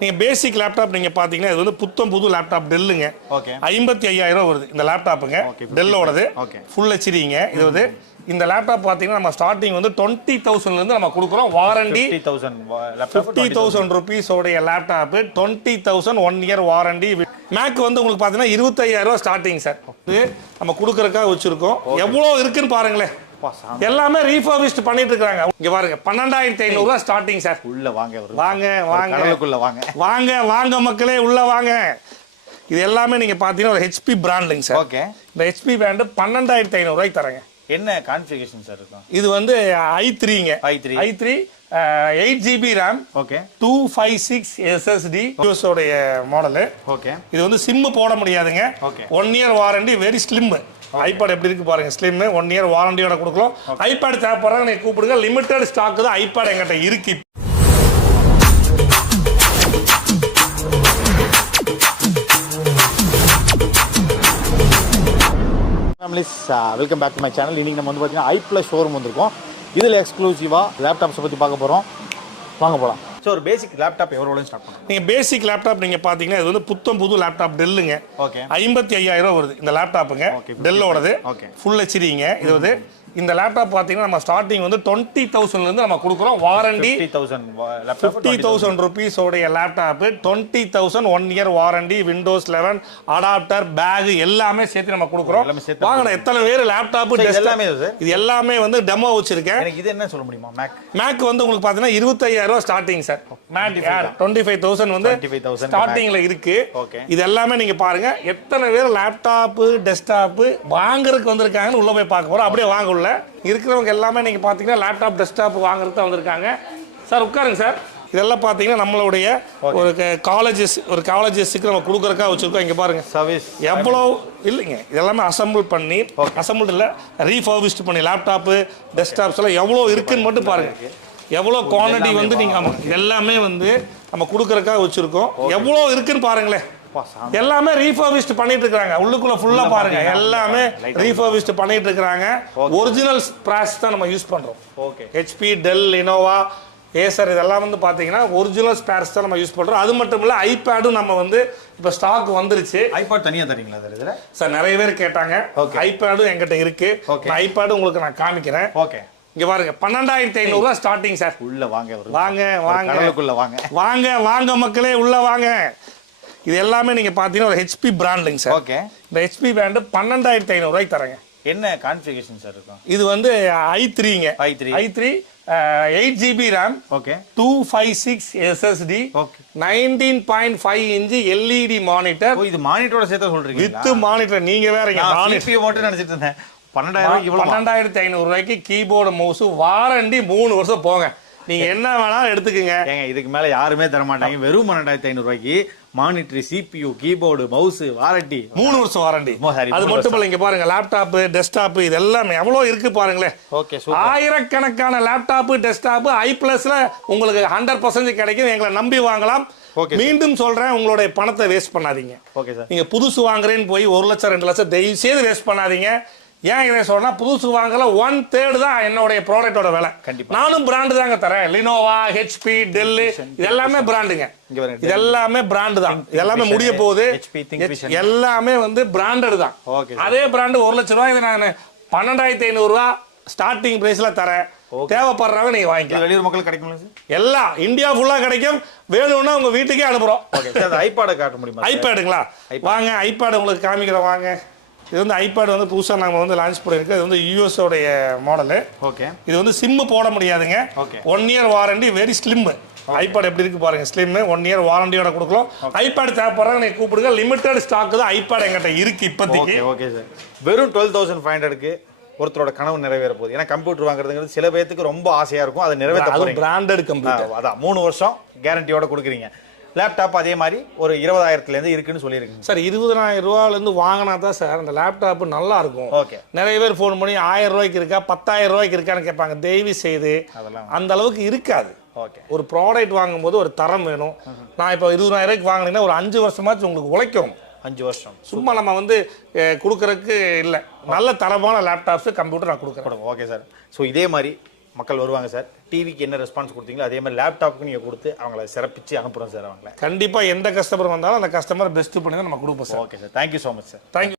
நீங்க பேசிக் லேப்டாப் நீங்க பாத்தீங்கன்னா இது வந்து புத்தம் புது லேப்டாப் டெல்லுங்க. ஓகே. 55,000 வருது இந்த லேப்டாப்புங்க. டெல்லோடது. ஃபுல் ஹெச்டிங்க. இது வந்து இந்த லேப்டாப் பாத்தீங்கன்னா நம்ம ஸ்டார்டிங் வந்து 20,000 இருந்து நம்ம கொடுக்குறோம். வாரண்டி 50,000 rupees உடைய லேப்டாப் 20,000 1 year வாரண்டி. மேக் வந்து உங்களுக்கு பாத்தீங்கன்னா 25,000 ஸ்டார்டிங் சார். இது நம்ம கொடுக்கறதுக்காக வச்சிருக்கோம். எவ்வளவு இருக்குன்னு பாருங்களேன். எல்லாமே ரீஃபர்பிஷ்ட் பண்ணிட்டு இருக்காங்க. இங்க பாருங்க 12,500 ஸ்டார்டிங் சார். உள்ள வாங்க வாங்க வாங்க வாங்க வாங்க மக்களே உள்ள வாங்க. இது எல்லாமே நீங்க பாத்தீங்கன்னா ஒரு HP பிராண்ட்ங்க சார். ஓகே. இந்த HP பிராண்ட் 12,500 ரூபாய்க்கு தரங்க. என்ன கான்ஃபிகரேஷன் சார் இருக்கும்? இது வந்து i3ங்க. i3 8GB RAM. Okay. 256 SSD US உடைய மாடல். ஓகே. இது வந்து சிம் போட முடியாதுங்க. 1 year warranty. Very slim. IPad எப்படி இருக்கு பாருங்க. ஸ்லிம் 1 year வாரண்டியோட கொடுக்கலாம். ஐபேட் தேவைப்படுறாங்க நீங்க கூப்பிடுங்க. லிமிடெட் ஸ்டாக் தான் ஐபேட் எங்கிட்ட இருக்கு. Welcome back to my channel. இன்னைக்கு நம்ம வந்து பார்த்தீங்கன்னா eyeplus ஷோரூம் வந்திருக்கோம். இதில் எக்ஸ்க்ளூசிவாக லேப்டாப்ஸை பற்றி பார்க்க போகிறோம். வாங்க போகலாம். ஸோ ஒரு பேசிக் லேப்டாப் எவ்வளோ ஸ்டார்ட் பண்ணுங்க? நீங்கள் பேசிக் லேப்டாப் நீங்கள் பார்த்தீங்கன்னா இது வந்து புத்தம் புது லேப்டாப் டெல்லுங்க. ஓகே. 55,000 வருது இந்த லேப்டாப்புங்க. டெல்லோடது. ஓகே. ஃபுல் ஹெச்டிங்க. இது வந்து இந்த லேப்டாப் பார்த்தீங்கன்னா நம்ம ஸ்டார்டிங் வந்து 20,000 இருந்து நம்ம கொடுக்குறோம். வாரண்டி 50,000 rupees உடைய laptop 20,000 1 year warranty. Windows 11 adapter pack எல்லாமே சேர்த்து நம்ம கொடுக்குறோம். வாங்க எத்தனை பேர் லேப்டாப் இது எல்லாமே வந்து டெமோ வச்சிருக்கேன். இது என்ன சொல்ல முடியுமா? மேக் வந்து உங்களுக்கு பார்த்தீங்கன்னா 25,000 ஸ்டார்டிங் சார். மேக் 25,000 வந்து ஸ்டார்டிங்ல இருக்கு. இது எல்லாமே நீங்க பாருங்க எத்தனை பேர் லேப்டாப் டெஸ்க்டாப் வாங்குறதுக்கு வந்திருக்காங்கன்னு உள்ள போய் பார்க்க போறோம். அப்படியே வாங்க. இருக்கிறவங்க எல்லாமே நீங்க பாத்தீங்கன்னா லேப்டாப் டெஸ்க்டாப் வாங்குறதுக்கு வந்திருக்காங்க. சார் உட்காருங்க சார். இதெல்லாம் பாத்தீங்கன்னா நம்மளுடைய ஒரு காலேஜஸ்க்கு நம்ம கொடுக்கறதுக்காக வச்சிருக்கோம். இங்க பாருங்க சர்வீஸ் எவ்வளவு இல்லைங்க. இதெல்லாமே அசம்பிள் பண்ணி அசம்பிள் இல்ல ரீஃபர்பிஷ்ட் பண்ணி லேப்டாப் டெஸ்க்டாப்ஸ் எல்லாம் எவ்வளவு இருக்குன்னு மட்டும் பாருங்க. எவ்வளவு குவாண்டிட்டி வந்து நீங்க எல்லாமே வந்து நம்ம கொடுக்கறதுக்காக வச்சிருக்கோம். எவ்வளவு இருக்குன்னு பாருங்களேன். எல்லாமே ரீஃபர்பிஷ்ட் பண்ணிட்டு இருக்காங்க. உள்ளுக்குள்ள ஃபுல்லா பாருங்க எல்லாமே ரீஃபர்பிஷ்ட் பண்ணிட்டு இருக்காங்க. ஒரிஜினல் ஸ்பிராஸ் தான் நம்ம யூஸ் பண்றோம். Okay. HP Dell Lenovo Acer இதெல்லாம் வந்து பாத்தீங்கன்னா ஒரிஜினல் ஸ்பேர்ஸ் தான் நம்ம யூஸ் பண்றோம். அது மட்டும் இல்ல ஐபேடும் நம்ம வந்து இப்ப ஸ்டாக் வந்துருச்சு. ஐபேட் தனியா தரீங்களா இதுல? சார் நிறைய பேர் கேட்டாங்க. ஐபேடும் என்கிட்ட இருக்கு. ஐபேடும் உங்களுக்கு நான் காமிக்கிறேன். ஓகே. இங்க பாருங்க 12,500 ஸ்டார்டிங் சார். உள்ள வாங்க வாங்க வாங்க வாங்க வாங்க மக்களே உள்ள வாங்க. இது எல்லாமே நீங்க பாத்தீங்கன்னா ஒரு HP பிராண்ட்ங்க சார். ஓகே. இந்த HP பிராண்ட் 12,500 ரூபாய்க்கு தரங்க. என்ன கான்ஃபிகரேஷன் சார் இருக்கும்? இது வந்து i3ங்க. i3 8GB RAM. Okay. 256 SSD. Okay. 19.5 inch LED monitor. இது மானிட்டரோட சேர்த்து சொல்றீங்க? With monitor. நீங்க வேற CPU மட்டும் நினைச்சிட்டு இருந்தேன். 12,500 ரூபாய்க்கு கீபோர்டு மவுஸ் வாரண்டி 3 வருஷம் போங்க. நீங்க என்ன வேணாலும் எடுத்துக்கங்க. ஏங்க இதுக்கு மேல யாருமே தர மாட்டாங்க. வெறும் 12,500 ரூபாய்க்கு monitor CPU keyboard mouse warranty 3 வருஷம் வாரண்டி. அது மட்டும் இல்ல இங்க பாருங்க லேப்டாப் டெஸ்க்டாப் இது எல்லாமே எவ்வளவு இருக்கு பாருங்களேன். ஓகே. ஆயிரக்கணக்கான லேப்டாப் டெஸ்க்டாப் eyeplus-ல உங்களுக்கு 100% கிடைக்கும். எங்களை நம்பி வாங்கலாம். மீண்டும் சொல்றேன் உங்களுடைய பணத்தை வேஸ்ட் பண்ணாதீங்க. Okay sir. நீங்க புதுசு வாங்குறேன்னு போய் 1 லட்சம் 2 லட்சம் தயவு செய்து வேஸ்ட் பண்ணாதீங்க. ஏன் இதை சொல்றா புதுசு வாங்கல 1/3 தான் என்னோட ப்ராடக்ட்டோட விலை. நானும் பிராண்ட் தாங்க தரேன். லினோவா HP டெல் இதெல்லாமே பிராண்டுங்க. இதெல்லாமே பிராண்ட் தான். இதெல்லாமே முடிய போகுது. எல்லாமே வந்து பிராண்டட் தான். அதே பிராண்ட் 1 லட்சம் ரூபாய் நான் 12,500 ரூபாய் ஸ்டார்டிங் பிரைஸ்ல தரேன். தேவைப்படுறவங்க நீங்க வாங்கிக்கலாம். வெளியூர் மக்கள் கிடைக்குமா சார்? எல்லாம் இந்தியா ஃபுல்லா கிடைக்கும். வேணும்னா உங்க வீட்டுக்கே அனுப்புறோம். ஐபேட் காட்ட முடியுமா? ஐபேடுங்களா? வாங்க ஐபேட் உங்களுக்கு காமிக்கிறோம் வாங்க. இது வந்து ஐபேட் வந்து புதுசாக நாங்கள் வந்து லான்ச் பண்ணியிருக்கோம். இது வந்து யூஎஸ் உடைய மாடலு. ஓகே. இது வந்து சிம் போட முடியாதுங்க. 1 year warranty. Very slim. IPad எப்படி இருக்கு பாருங்க. ஸ்லிம் 1 year வாரண்டியோட கொடுக்கலாம். ஐபேட் தேவைப்படுறாங்க நீங்க கூப்பிடுங்க. லிமிடெட் ஸ்டாக் தான் ஐபேட் எங்கிட்ட இருக்கு இப்போதைக்கு. Okay sir. வெறும் 12,500க்கு ஒருத்தரோட கனவு நிறைவேற போகுது. ஏன்னா கம்ப்யூட்டர் வாங்குறதுங்கிறது சில பேருக்கு ரொம்ப ஆசையா இருக்கும். அதை நிறைவேற்ற போறீங்க. Branded computer. அதான் 3 வருஷம் கேரண்டியோட கொடுக்குறீங்க. லேப்டாப் அதே மாதிரி ஒரு 20,000 இருக்குன்னு சொல்லியிருக்கீங்க சார். 20,000 ரூபாயிலேருந்து வாங்கினா தான் சார் அந்த லேப்டாப் நல்லா இருக்கும். ஓகே. நிறைய பேர் ஃபோன் பண்ணி 1000 ரூபாய்க்கு இருக்கா 10,000 ரூபாய்க்கு இருக்கான்னு கேட்பாங்க. தயவு செய்து அந்த அளவுக்கு இருக்காது. ஓகே. ஒரு ப்ராடக்ட் வாங்கும்போது ஒரு தரம் வேணும். நான் இப்போ 20,000 ரூபாய்க்கு வாங்கினீங்கன்னா ஒரு 5 வருஷமாச்சும் உங்களுக்கு உழைக்கும். 5 வருஷம் சும்மா நம்ம வந்து கொடுக்கறதுக்கு இல்லை. நல்ல தரமான லேப்டாப்ஸ் கம்ப்யூட்டர் நான் கொடுக்குறேன். Okay sir. ஸோ இதே மாதிரி மக்கள் வருவாங்க சார். டிவிக்கு என்ன ரெஸ்பான்ஸ் கொடுத்தீங்களோ அதே மாதிரி லேப்டாப்புக்கு நீங்கள் கொடுத்து அவங்கள சிறப்பிச்சு அனுப்புகிறோம் சார். அவங்கள கண்டிப்பாக எந்த கஸ்டமர் வந்தாலும் அந்த கஸ்டமர் பெஸ்ட் பண்ணி தான் நம்ம கொடுப்போம் sir. Okay sir, thank you so much sir. Thank you.